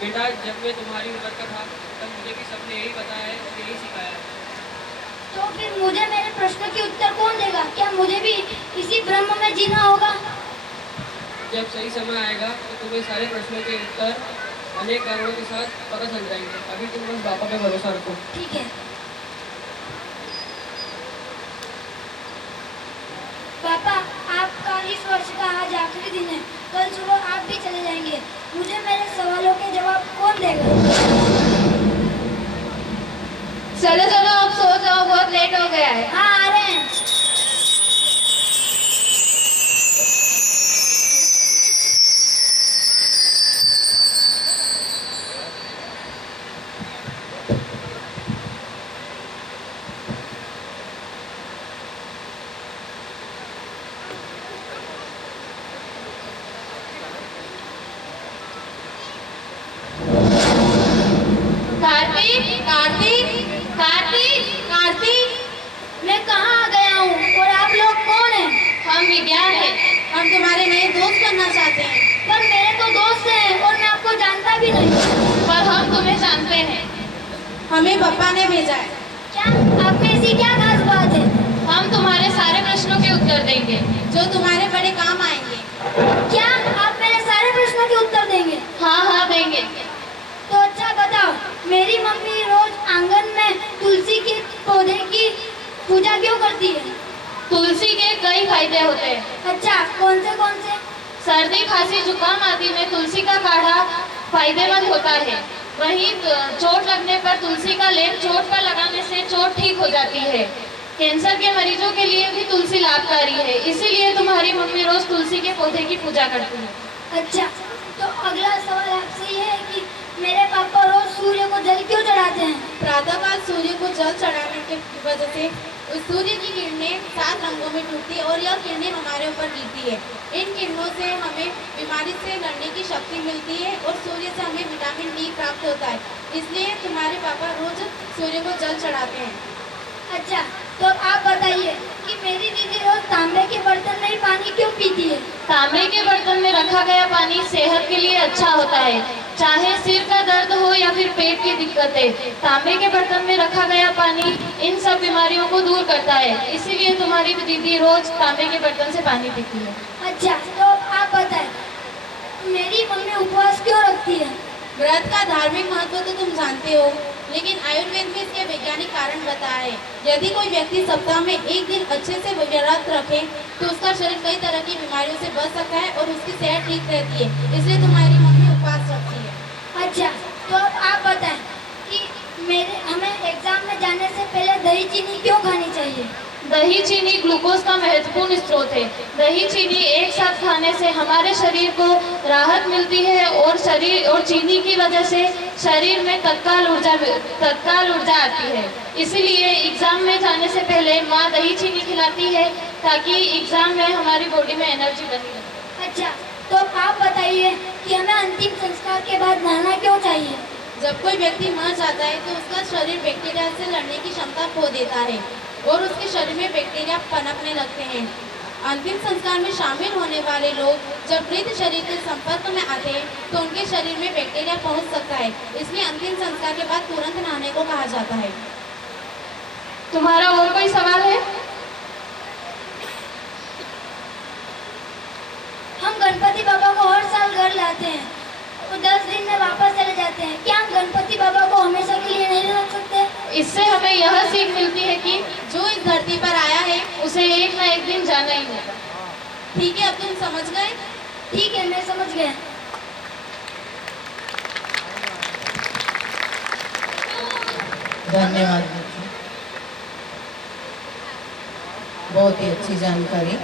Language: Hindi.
बेटा, जब मैं तुम्हारी उम्र का था तब मुझे भी सबने यही बताया है और यही सिखाया है। तो फिर मुझे मेरे प्रश्न के उत्तर कौन देगा? क्या मुझे भी इसी ब्रह्म में जीना होगा? जब सही समय आएगा तो तुम्हें सारे प्रश्नों के उत्तर अनेक कारणों के साथ पता चल जाएंगे। अभी तुम बस पापा पे भरोसा रखो। ठीक है पापा, आपका इस वर्ष का आज आखिरी दिन है। कल सुबह आप भी चले जाएंगे। मुझे मेरे सवालों के जवाब कौन देगा? चलो चलो अब सो जाओ, बहुत लेट हो गया है। हाँ, आ रहे हैं। कार्तिक कार्तिक कार्तिक कार्तिक, मैं कहाँ आ गया हूँ और आप लोग कौन हैं? हम विज्ञान है। हम तुम्हारे नए दोस्त बनना चाहते हैं। पर मेरे तो दोस्त हैं और मैं आपको जानता भी नहीं। पर हम तुम्हें जानते हैं। हमें पापा ने भेजा है। क्या आप में ऐसी क्या खास बात है? हम तुम्हारे सारे प्रश्नों के उत्तर देंगे जो तुम्हारे बड़े काम आएंगे। क्या आप मेरे सारे प्रश्नों के उत्तर देंगे? हाँ हाँ देंगे। तो अच्छा बताओ, मेरी मम्मी रोज आंगन में तुलसी के पौधे की पूजा क्यों करती है? तुलसी के कई फायदे होते हैं। अच्छा, कौन से? सर्दी खांसी जुकाम आदि में तुलसी का काढ़ा फायदेमंद होता है। वहीं चोट लगने पर तुलसी का लेप चोट पर लगाने से चोट ठीक हो जाती है। कैंसर के मरीजों के लिए भी तुलसी लाभकारी है, इसीलिए तुम्हारी मम्मी रोज तुलसी के पौधे की पूजा करती है। अच्छा, तो अगला सवाल आपसे ये है कि मेरे पापा रोज सूर्य को जल क्यों चढ़ाते हैं? प्रातःकाल सूर्य को जल चढ़ाने की वजह से उस सूर्य की किरणें 7 रंगों में टूटती है और यह किरणें हमारे ऊपर गिरती है। इन किरणों से हमें बीमारी से लड़ने की शक्ति मिलती है और सूर्य से हमें विटामिन डी प्राप्त होता है। इसलिए तुम्हारे पापा रोज सूर्य को जल चढ़ाते हैं। अच्छा, तो आप बताइए कि मेरी दीदी रोज तांबे के बर्तन में ही पानी क्यों पीती है? तांबे के बर्तन में रखा गया पानी सेहत के लिए अच्छा होता है, चाहे सिर का दर्द हो या फिर पेट की दिक्कतें। तांबे के बर्तन में रखा गया पानी इन सब बीमारियों को दूर करता है, इसीलिए तुम्हारी दीदी रोज तांबे के बर्तन से पानी पीती है। अच्छा, तो आप बताएं, मेरी मम्मी उपवास क्यों रखती है? व्रत का धार्मिक महत्व तो तुम जानते हो, लेकिन आयुर्वेद में इसके वैज्ञानिक कारण बताया है। यदि कोई व्यक्ति सप्ताह में एक दिन अच्छे से व्रत रखे तो उसका शरीर कई तरह की बीमारियों से बच सकता है और उसकी सेहत ठीक रहती है, इसलिए तुम्हारी मम्मी उपवास रखती है। अच्छा, तो अब आप बताएं कि हमें एग्जाम में जाने से पहले दही चीनी क्यों खानी चाहिए? दही चीनी ग्लूकोज का महत्वपूर्ण स्रोत है। दही चीनी एक साथ खाने से हमारे शरीर को राहत मिलती है और चीनी की वजह से शरीर में तत्काल ऊर्जा आती है। इसीलिए एग्जाम में जाने से पहले माँ दही चीनी खिलाती है ताकि एग्जाम में हमारी बॉडी में एनर्जी बनी रहे। अच्छा, तो आप बताइए कि हमें अंतिम संस्कार के बाद नहाना क्यों चाहिए? जब कोई व्यक्ति मर जाता है तो उसका शरीर बैक्टीरिया से लड़ने की क्षमता खो देता है और उसके शरीर में बैक्टीरिया पनपने लगते हैं। अंतिम संस्कार में शामिल होने वाले लोग जब मृत शरीर के संपर्क में आते हैं तो उनके शरीर में बैक्टीरिया पहुंच सकता है, इसलिए अंतिम संस्कार के बाद तुरंत नहाने को कहा जाता है। तुम्हारा और कोई सवाल है? हम गणपति बाबा को हर साल घर लाते हैं, वो 10 दिन में वापस चले जाते हैं। क्या हम गणपति बाबा को हमेशा के लिए नहीं रख सकते? इससे हमें यह सीख मिलती है कि जो इस धरती पर आया है उसे एक न एक दिन जाना ही होगा। ठीक है, अब तुम समझ गए? ठीक है, मैं समझ गया। धन्यवाद, बहुत ही अच्छी जानकारी।